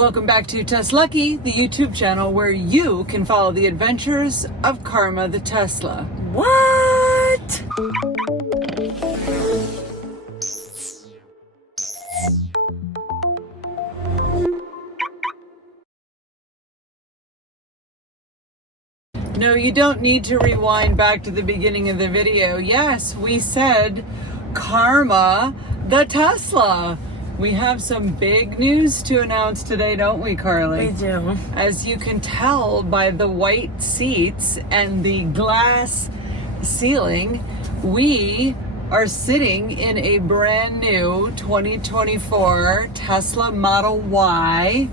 Welcome back to TesLUCKY, the YouTube channel where you can follow the adventures of Karma the Tesla. What? No, you don't need to rewind back to the beginning of the video. Yes, we said Karma the Tesla. We have some big news to announce today, don't we, Carly? We do. As you can tell by the white seats and the glass ceiling, we are sitting in a brand new 2024 Tesla Model Y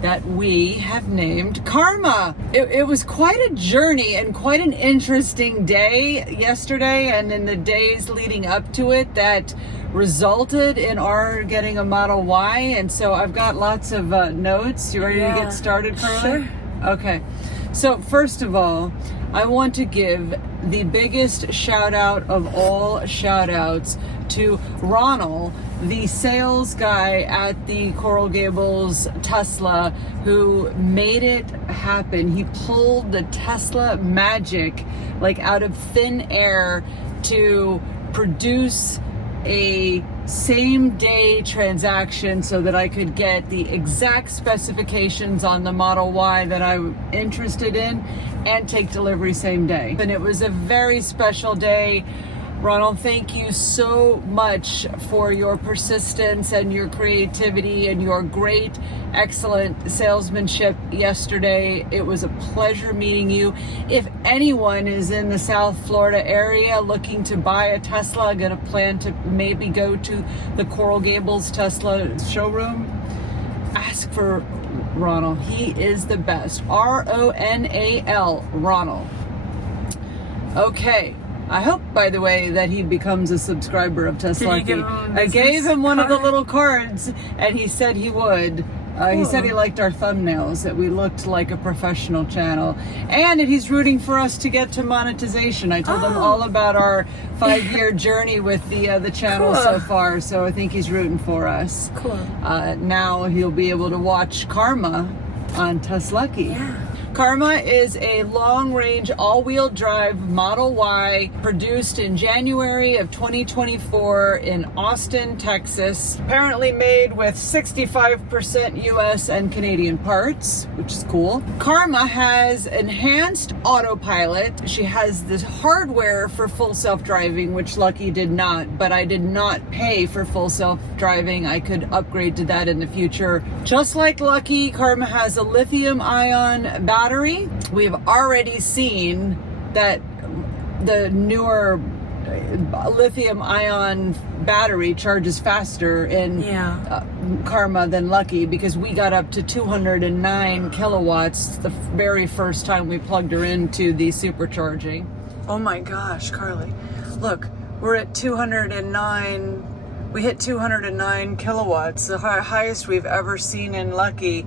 that we have named Karma. It was quite a journey and quite an interesting day yesterday and in the days leading up to it that resulted in our getting a Model Y. And so I've got lots of notes. You ready to get started, Carly? Sure. Okay. So first of all, I want to give the biggest shout out of all shout outs to Ronald, the sales guy at the Coral Gables Tesla, who made it happen. He pulled the Tesla magic like out of thin air to produce a same day transaction so that I could get the exact specifications on the Model Y that I'm interested in and take delivery same day. And it was a very special day. Ronald, thank you so much for your persistence and your creativity and your great, excellent salesmanship yesterday. It was a pleasure meeting you. If anyone is in the South Florida area looking to buy a Tesla, gonna plan to maybe go to the Coral Gables Tesla showroom, ask for Ronald. He is the best. R-O-N-A-L, Ronald. Okay. I hope, by the way, that he becomes a subscriber of TesLUCKY. I gave him one of the little cards, and he said he would. He said he liked our thumbnails, that we looked like a professional channel, and that he's rooting for us to get to monetization. I told him all about our 5-year journey with the channel so far, so I think he's rooting for us. Cool. Now he'll be able to watch Karma on TesLUCKY. Yeah. Karma is a long-range all-wheel drive Model Y produced in January of 2024 in Austin, Texas. Apparently made with 65% US and Canadian parts, which is cool. Karma has enhanced autopilot. She has this hardware for full self-driving, which Lucky did not, but I did not pay for full self-driving. I could upgrade to that in the future. Just like Lucky, Karma has a lithium-ion battery. We've already seen that the newer lithium-ion battery charges faster in Karma than Lucky, because we got up to 209 kilowatts the very first time we plugged her into the supercharging. Oh my gosh, Carly. Look, we're at 209. We hit 209 kilowatts. The highest we've ever seen in Lucky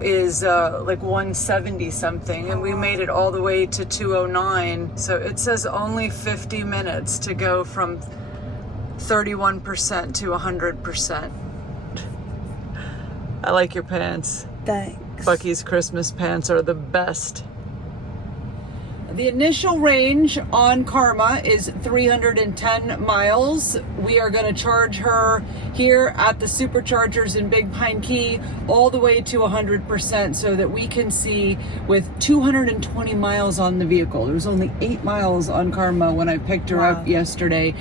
is like 170 something, and we made it all the way to 209. So it says only 50 minutes to go from 31% to 100%. I like your pants. Thanks. Bucky's Christmas pants are the best. The initial range on Karma is 310 miles. We are going to charge her here at the superchargers in Big Pine Key all the way to 100% so that we can see with 220 miles on the vehicle. There was only 8 miles on Karma when I picked her up yesterday.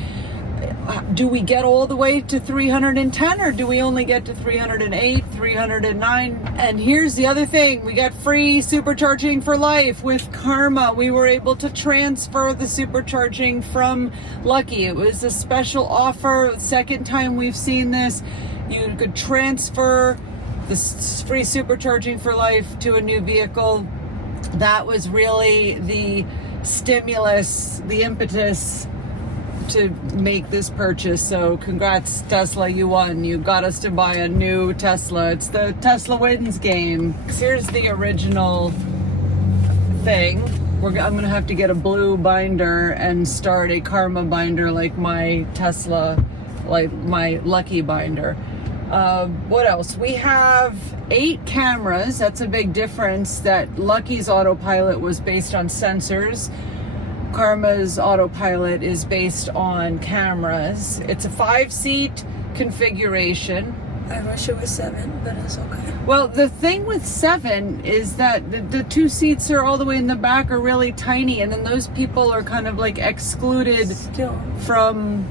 Do we get all the way to 310 or do we only get to 308, 309? And here's the other thing. We got free supercharging for life with Karma. We were able to transfer the supercharging from Lucky. It was a special offer. Second time we've seen this. You could transfer the free supercharging for life to a new vehicle. That was really the stimulus, the impetus to make this purchase. So congrats, Tesla, you won. You got us to buy a new Tesla. It's the Tesla wins game. Here's the original thing. I'm gonna have to get a blue binder and start a Karma binder like my Tesla, like my Lucky binder. What else? We have 8 cameras. That's a big difference. That Lucky's autopilot was based on sensors. Karma's autopilot is based on cameras. It's a 5-seat configuration. I wish it was 7, but it's okay. Well, the thing with 7 is that the 2 seats are all the way in the back are really tiny, and then those people are kind of like excluded Still, from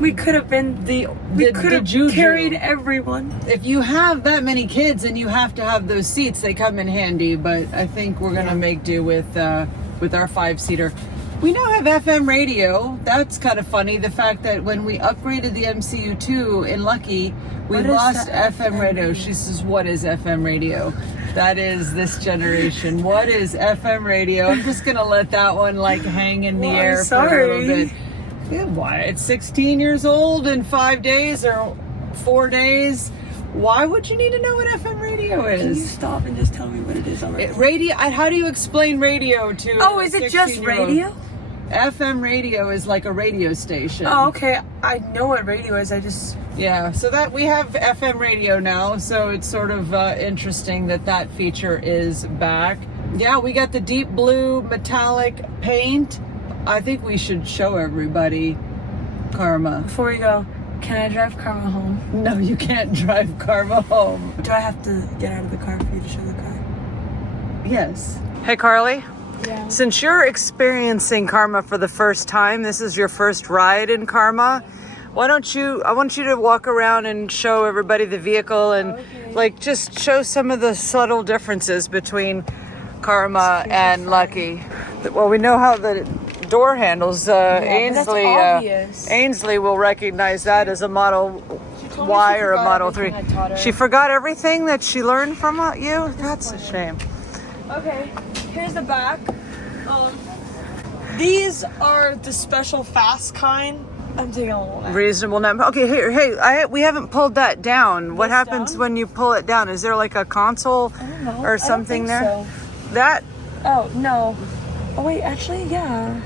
we could have been we could have juju. carried everyone. If you have that many kids and you have to have those seats, they come in handy. But I think we're gonna make do with our 5-seater. We now have FM radio. That's kind of funny. The fact that when we upgraded the MCU2 in Lucky, we lost FM radio. She says, "What is FM radio?" That is this generation. What is FM radio? I'm just gonna let that one like hang in the air for a little bit. Yeah, why? It's 16 years old in 5 days or 4 days. Why would you need to know what FM radio is? Can you stop and just tell me what it is already? Radio. How do you explain radio to? Oh, is it just radio? FM radio is like a radio station. Oh, okay. I know what radio is. Yeah, so that we have FM radio now, so it's sort of interesting that feature is back. Yeah, we got the deep blue metallic paint. I think we should show everybody Karma. Before we go, can I drive Karma home? No, you can't drive Karma home. Do I have to get out of the car for you to show the car? Yes. Hey, Carly. Yeah. Since you're experiencing Karma for the first time, this is your first ride in Karma. I want you to walk around and show everybody the vehicle and like just show some of the subtle differences between Karma and Lucky. Well, we know how the door handles. Ainsley will recognize that as a Model Y or a Model 3. She forgot everything that she learned from you? That's a shame. Okay, here's the back. These are the special fast kind. I'm taking a little. Reasonable number. Okay, we haven't pulled that down. What happens when you pull it down? Is there like a console or something there? So. That? Oh no. Oh wait, actually, yeah.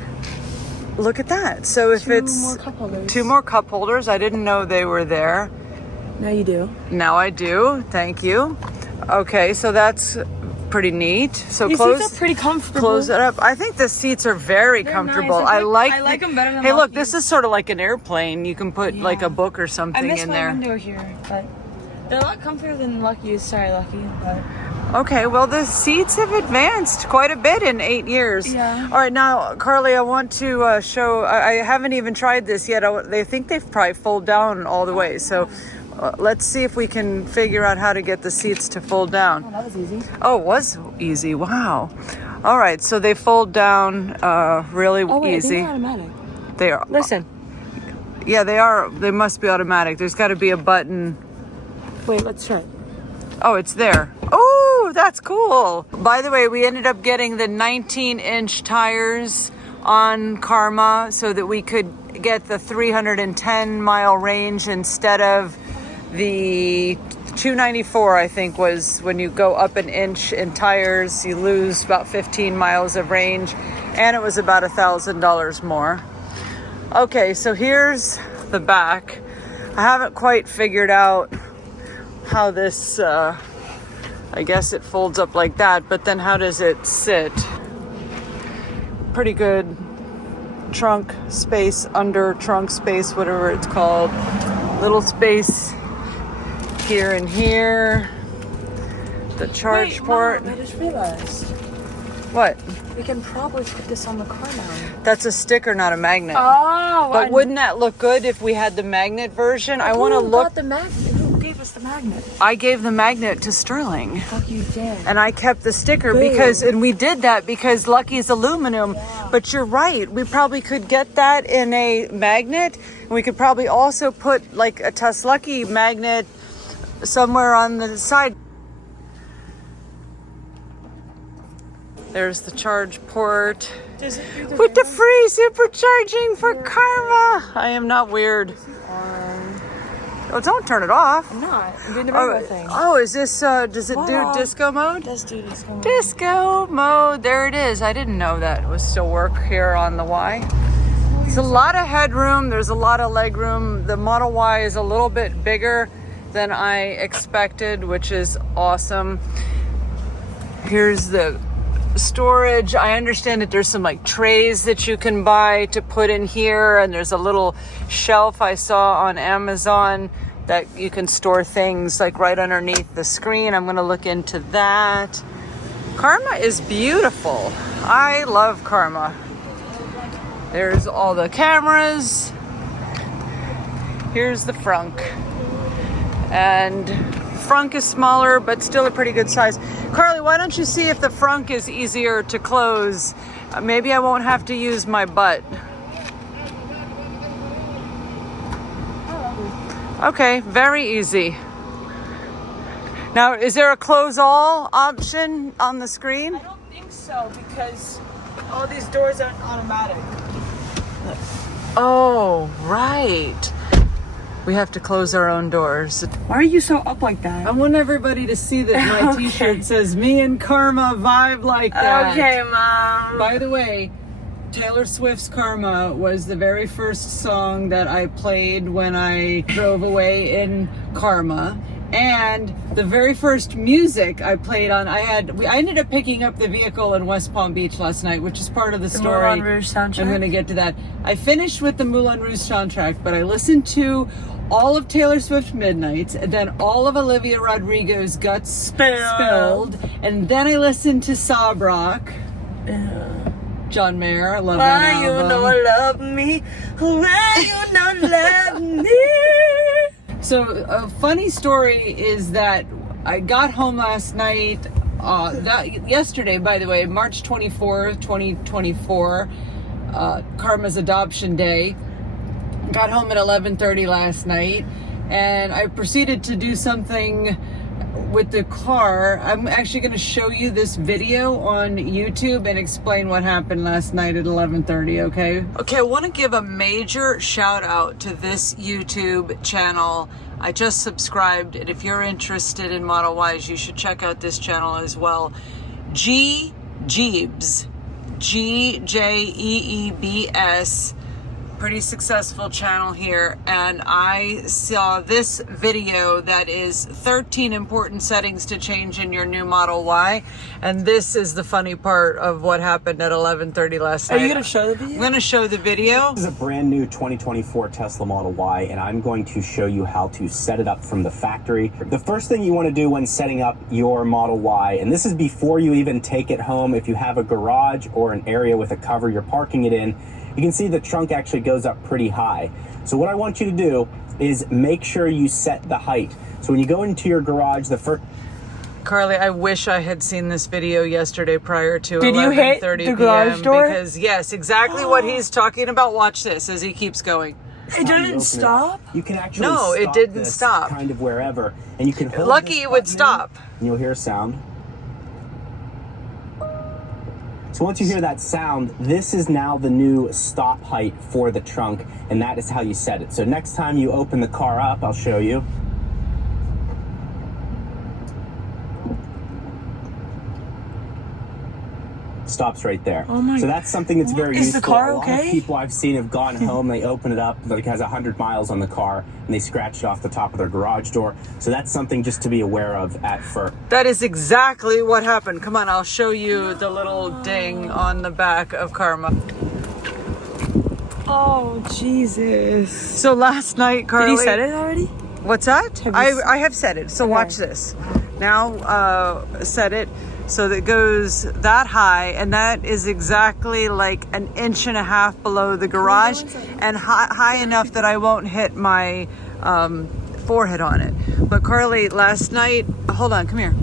Look at that. So if it's 2 more cup holders, I didn't know they were there. Now you do. Now I do. Thank you. Okay, so that's pretty neat. So These seats are pretty comfortable. Close it up. I think the seats are very comfortable. Nice. I like them better than Hey, look, Lucky's. this is sort of like an airplane. You can put like a book or something in there. I miss my window here, but they're a lot comfier than Lucky's. Sorry, Lucky, but okay, well, the seats have advanced quite a bit in 8 years. Yeah. All right, now, Carly, I want to show, I haven't even tried this yet. They think they've probably fold down all the way. So let's see if we can figure out how to get the seats to fold down. that was easy. Oh, it was easy. Wow. All right, so they fold down really easy. They're automatic. They are. Listen. Yeah, they are. They must be automatic. There's got to be a button. Wait, let's try it. Oh, it's there. Oh, that's cool. By the way, we ended up getting the 19-inch tires on Karma so that we could get the 310-mile range instead of the 294, I think, was when you go up an inch in tires, you lose about 15 miles of range, and it was about $1,000 more. Okay, so here's the back. I haven't quite figured out how this, I guess it folds up like that, but then how does it sit? Pretty good trunk space, under trunk space, whatever it's called. Little space here and here. The charge port. Mom, I just realized. What? We can probably put this on the car now. That's a sticker, not a magnet. Oh, but wouldn't that look good if we had the magnet version? I want to look. Got the magnet? Who gave us the magnet? I gave the magnet to Sterling. Fuck, you did. And I kept the sticker Boo. and we did that because Lucky's aluminum. Yeah. But you're right. We probably could get that in a magnet. And we could probably also put like a TesLUCKY magnet somewhere on the side. There's the charge port with the free supercharging for Karma. I am not weird. Oh, don't turn it off. I'm not. I'm doing the regular thing. Oh, is this, does it do disco mode? It does do disco mode. Disco mode. There it is. I didn't know that was still work here on the Y. There's a lot of headroom. There's a lot of leg room. The Model Y is a little bit bigger than I expected, which is awesome. Here's the storage. I understand that there's some like trays that you can buy to put in here, and there's a little shelf I saw on Amazon that you can store things like right underneath the screen. I'm going to look into that. Karma is beautiful. I love Karma. There's all the cameras. Here's the frunk. And frunk is smaller, but still a pretty good size. Carly, why don't you see if the frunk is easier to close? Maybe I won't have to use my butt. Okay, very easy. Now, is there a close all option on the screen? I don't think so, because all these doors aren't automatic. Oh, right. We have to close our own doors. Why are you so up like that? I want everybody to see that my Okay. t-shirt says "Me and Karma vibe like that." Okay, Mom. By the way, Taylor Swift's Karma was the very first song that I played when I drove away in Karma. And the very first music I played on, I ended up picking up the vehicle in West Palm Beach last night, which is part of the story. Moulin Rouge soundtrack? I'm going to get to that. I finished with the Moulin Rouge soundtrack, but I listened to all of Taylor Swift Midnights, and then all of Olivia Rodrigo's Guts Spilled, and then I listened to Sob Rock. John Mayer, I love that Why you album. don't love me? Why you don't love me? So a funny story is that I got home last night, yesterday, by the way, March 24th, 2024, Karma's adoption day. Got home at 11:30 last night, and I proceeded to do something with the car. I'm actually going to show you this video on YouTube and explain what happened last night at 11:30, okay? Okay, I want to give a major shout out to this YouTube channel. I just subscribed, and if you're interested in Model Ys, you should check out this channel as well. Jeebs, Gjeebs. Pretty successful channel here, and I saw this video that is 13 important settings to change in your new Model Y, and this is the funny part of what happened at 11:30 last night. Are you going to show the video? I'm going to show the video. This is a brand new 2024 Tesla Model Y, and I'm going to show you how to set it up from the factory. The first thing you want to do when setting up your Model Y, and this is before you even take it home, if you have a garage or an area with a cover you're parking it in, you can see the trunk actually goes up pretty high. So what I want you to do is make sure you set the height. So when you go into your garage, the first... Carly, I wish I had seen this video yesterday prior to 11:30 Did you hit the garage p.m. door? Because yes, exactly what he's talking about. Watch this as he keeps going. It didn't stop? You can actually No, it stop didn't this stop. kind of wherever, and you can hold Lucky this it would button in, stop. and you'll hear a sound. So once you hear that sound, this is now the new stop height for the trunk, and that is how you set it. So next time you open the car up, I'll show you. Stops right there. Oh my- So that's something that's very Is the useful. car A lot okay? of people I've seen have gone home, they open it up, like it has 100 miles on the car, and they scratch it off the top of their garage door. So that's something just to be aware of at first. That is exactly what happened. Come on, I'll show you the little ding on the back of Karma. Oh, Jesus. So last night, Carly... Did he set it already? What's that? Have you I have set it. So Okay. watch this. Now set it so that it goes that high, and that is exactly like an inch and a half below the garage, and high enough that I won't hit my forehead on it. But Carly, last night, hold on, come here.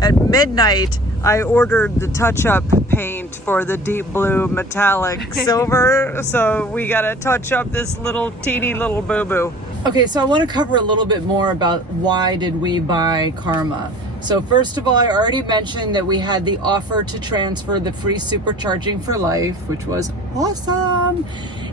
At midnight, I ordered the touch-up paint for the deep blue metallic silver, so we gotta touch up this little teeny little boo-boo. Okay, so I want to cover a little bit more about why did we buy Karma. So first of all, I already mentioned that we had the offer to transfer the free supercharging for life, which was awesome.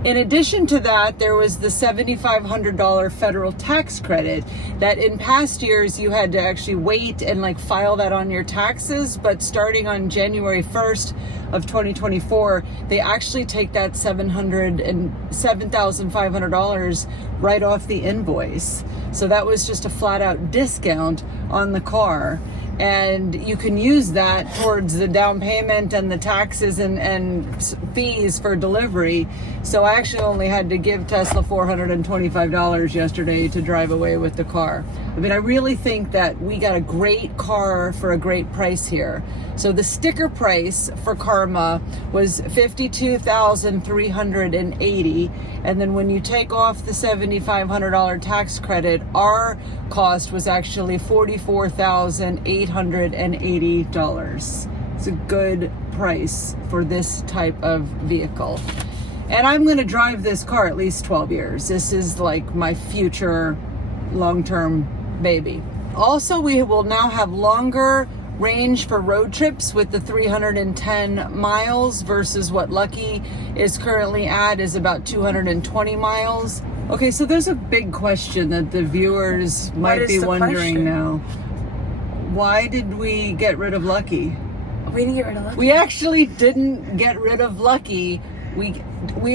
In addition to that, there was the $7,500 federal tax credit that in past years you had to actually wait and like file that on your taxes, but starting on January 1st of 2024, they actually take that $7,500 right off the invoice. So that was just a flat out discount on the car. And you can use that towards the down payment and the taxes and fees for delivery. So I actually only had to give Tesla $425 yesterday to drive away with the car. I mean, I really think that we got a great car for a great price here. So the sticker price for Karma was $52,380, and then when you take off the $7,500 tax credit, our cost was actually $44,880. It's a good price for this type of vehicle. And I'm going to drive this car at least 12 years. This is like my future long-term baby. Also, we will now have longer range for road trips with the 310 miles versus what Lucky is currently at is about 220 miles. Okay, so there's a big question that the viewers might be wondering now. Why did we get rid of Lucky? We didn't get rid of Lucky. We actually didn't get rid of Lucky. We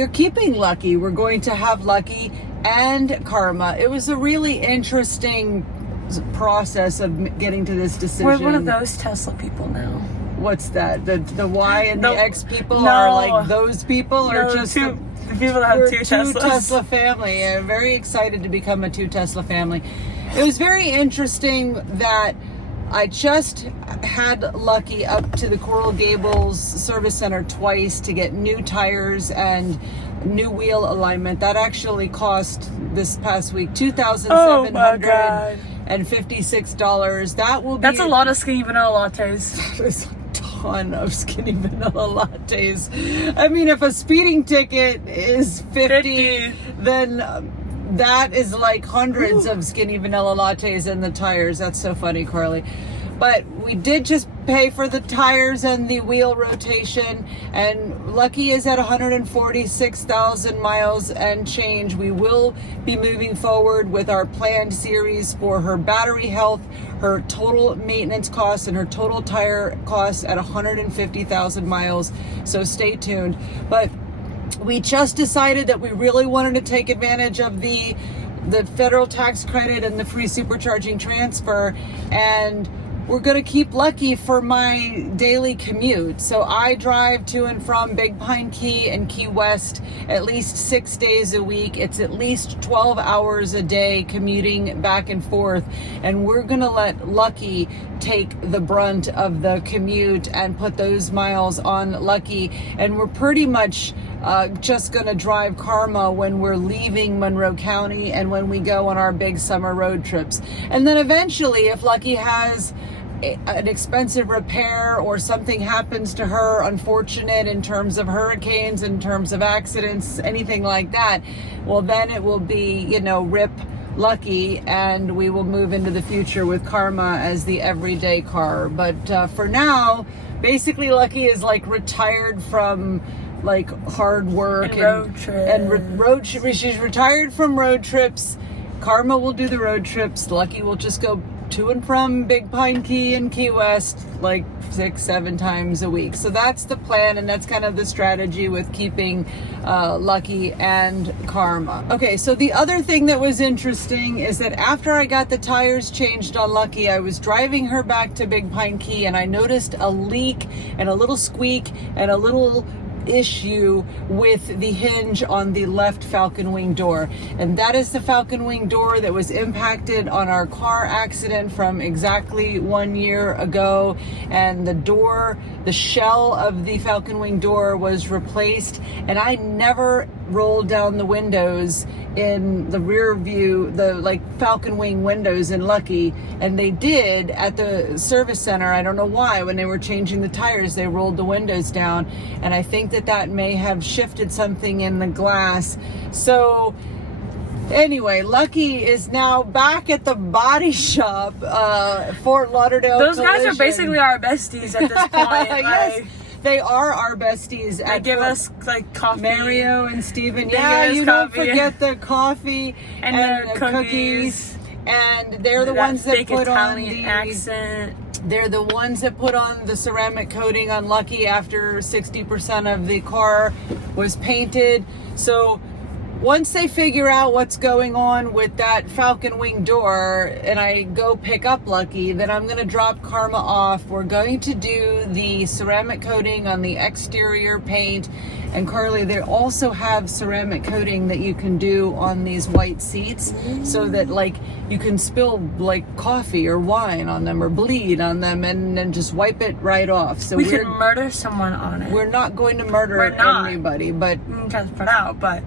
are keeping Lucky. We're going to have Lucky and Karma. It was a really interesting process of getting to this decision. We're one of those Tesla people now. What's that? The Y and the X people no. are like those people, or No, just the people that have two Teslas? Tesla family. I'm very excited to become a 2 Tesla family. It was very interesting that I just had Lucky up to the Coral Gables service center twice to get new tires and new wheel alignment. That actually cost this past week $2,756. That will be. That's a lot of skinny vanilla lattes. That is a ton of skinny vanilla lattes. I mean, if a speeding ticket is 50. Then that is like hundreds of skinny vanilla lattes in the tires. That's so funny, Carly. But we did just pay for the tires and the wheel rotation, and Lucky is at 146,000 miles and change. We will be moving forward with our planned series for her battery health, her total maintenance costs, and her total tire costs at 150,000 miles. So stay tuned. But we just decided that we really wanted to take advantage of the federal tax credit and the free supercharging transfer, and we're going to keep Lucky for my daily commute. So I drive to and from Big Pine Key and Key West at least 6 days a week. It's at least 12 hours a day commuting back and forth. And we're going to let Lucky take the brunt of the commute and put those miles on Lucky. And we're pretty much just going to drive Karma when we're leaving Monroe County and when we go on our big summer road trips. And then eventually, if Lucky has an expensive repair or something happens to her, unfortunate in terms of hurricanes, in terms of accidents, anything like that, well, then it will be, rip Lucky, and we will move into the future with Karma as the everyday car. But for now, basically Lucky is like retired from like hard work and road trips. She's retired from road trips. Karma will do the road trips. Lucky will just go to and from Big Pine Key and Key West like 6-7 times a week. So that's the plan, and that's kind of the strategy with keeping Lucky and Karma. Okay, so the other thing that was interesting is that after I got the tires changed on Lucky, I was driving her back to Big Pine Key and I noticed a leak and a little squeak and a little issue with the hinge on the left falcon wing door, and that is the falcon wing door that was impacted on our car accident from exactly 1 year ago. And the shell of the falcon wing door was replaced, and I never rolled down the windows in the rear view, the like falcon wing windows in Lucky, and they did at the service center. I don't know why, when they were changing the tires, they rolled the windows down, and I think that may have shifted something in the glass. So anyway, Lucky is now back at the body shop, Fort Lauderdale Those Collision. guys are basically our besties at this point. Yes. They are our besties. They give us like coffee. Mario and Steven. They Yeah, give us you coffee. don't forget the coffee and the cookies. And they're the That ones that fake put Italian on the accent. They're the ones that put on the ceramic coating on Lucky after 60% of the car was painted. So once they figure out what's going on with that Falcon Wing door and I go pick up Lucky, then I'm going to drop Karma off. We're going to do the ceramic coating on the exterior paint. And Carly, they also have ceramic coating that you can do on these white seats so that like you can spill like coffee or wine on them or bleed on them and then just wipe it right off. So we could murder someone on it. We're not going to murder anybody, but just put out, but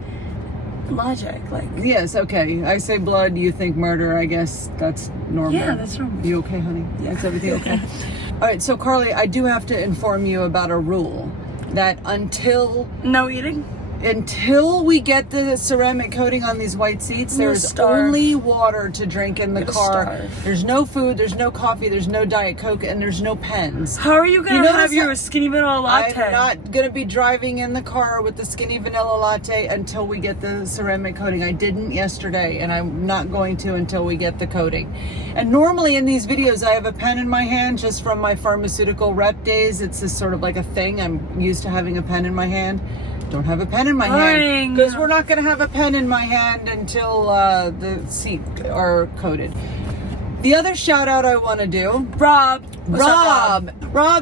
logic, like yes, okay. I say blood, you think murder. I guess that's normal. Yeah, that's normal. You okay, honey? Yeah. Is everything okay? All right, so Carly, I do have to inform you about a rule that until we get the ceramic coating on these white seats, there's only water to drink in the car. There's no food, there's no coffee, there's no Diet Coke, and there's no pens. How are you gonna have your skinny vanilla latte? I'm not gonna be driving in the car with the skinny vanilla latte until we get the ceramic coating. I didn't yesterday, and I'm not going to until we get the coating. And normally in these videos, I have a pen in my hand just from my pharmaceutical rep days. It's just sort of like a thing. I'm used to having a pen in my hand. Don't have a pen in my hand because we're not going to have a pen in my hand until the seat are coated. The other shout out I want to do, Rob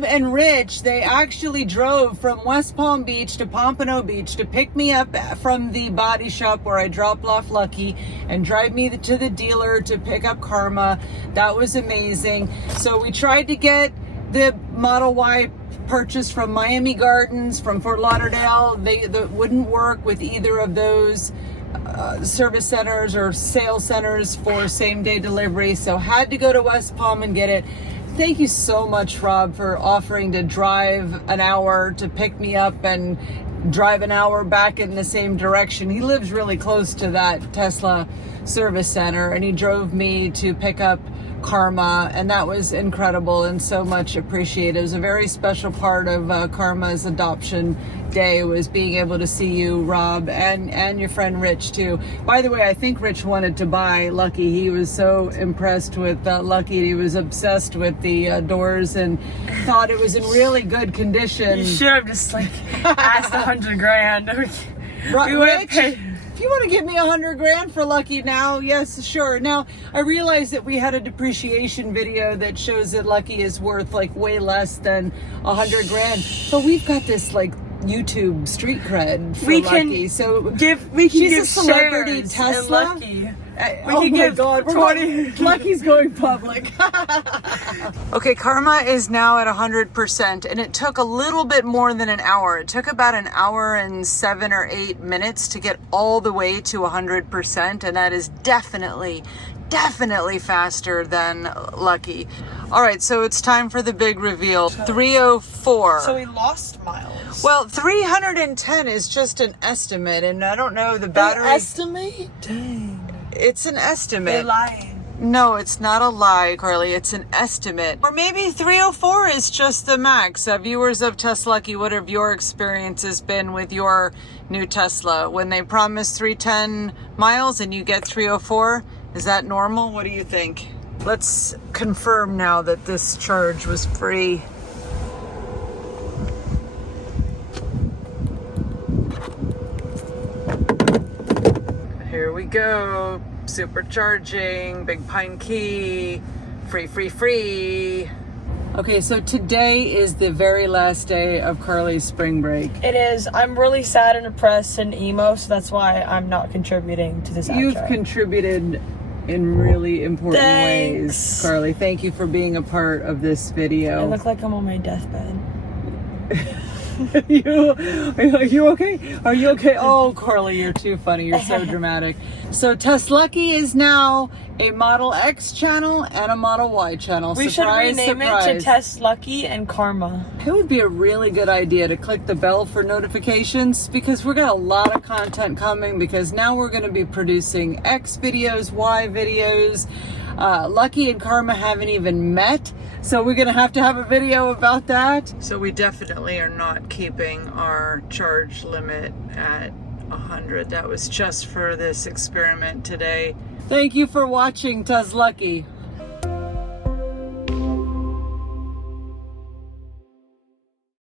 and Rich, they actually drove from West Palm Beach to Pompano Beach to pick me up from the body shop where I dropped off Lucky and drive me to the dealer to pick up Karma. That was amazing. So we tried to get the Model Y purchased from Miami Gardens, from Fort Lauderdale. They wouldn't work with either of those service centers or sales centers for same-day delivery, so had to go to West Palm and get it. Thank you so much, Rob, for offering to drive an hour to pick me up and drive an hour back in the same direction. He lives really close to that Tesla service center, and he drove me to pick up Karma, and that was incredible and so much appreciated. It was a very special part of Karma's adoption day, was being able to see you, Rob, and your friend Rich too. By the way, I think Rich wanted to buy Lucky. He was so impressed with Lucky. He was obsessed with the doors and thought it was in really good condition. You should have just like asked $100,000. Rich, if you want to give me $100,000 for Lucky now, yes, sure. Now, I realize that we had a depreciation video that shows that Lucky is worth like way less than $100,000, but we've got this like YouTube street cred for Lucky. So she's a celebrity Tesla. We can give God 20. Lucky's going public. Okay, Karma is now at 100%, and it took a little bit more than an hour. It took about an hour and 7 or 8 minutes to get all the way to 100%, and that is definitely faster than Lucky. All right, so it's time for the big reveal. 304. So we lost miles. Well, 310 is just an estimate, and I don't know the battery. An estimate? Dang. It's an estimate. They're lying. No, it's not a lie, Carly. It's an estimate. Or maybe 304 is just the max. Viewers of TesLUCKY, what have your experiences been with your new Tesla? When they promise 310 miles and you get 304, is that normal? What do you think? Let's confirm now that this charge was free. Here we go. Supercharging, Big Pine Key, free. Okay, so today is the very last day of Carly's spring break. It is. I'm really sad and depressed and emo, so that's why I'm not contributing to this outro. You've contributed in really important ways, Carly. Thank you for being a part of this video. I look like I'm on my deathbed. Are you okay? Are you okay? Oh, Carly, you're too funny. You're so dramatic. So TesLUCKY is now a Model X channel and a Model Y channel. We should rename it to TesLUCKY and Karma. It would be a really good idea to click the bell for notifications, because we're got a lot of content coming, because now we're going to be producing X videos, Y videos. Lucky and Karma haven't even met, so we're gonna have to have a video about that. So we definitely are not keeping our charge limit at 100. That was just for this experiment today. Thank you for watching TesLUCKY.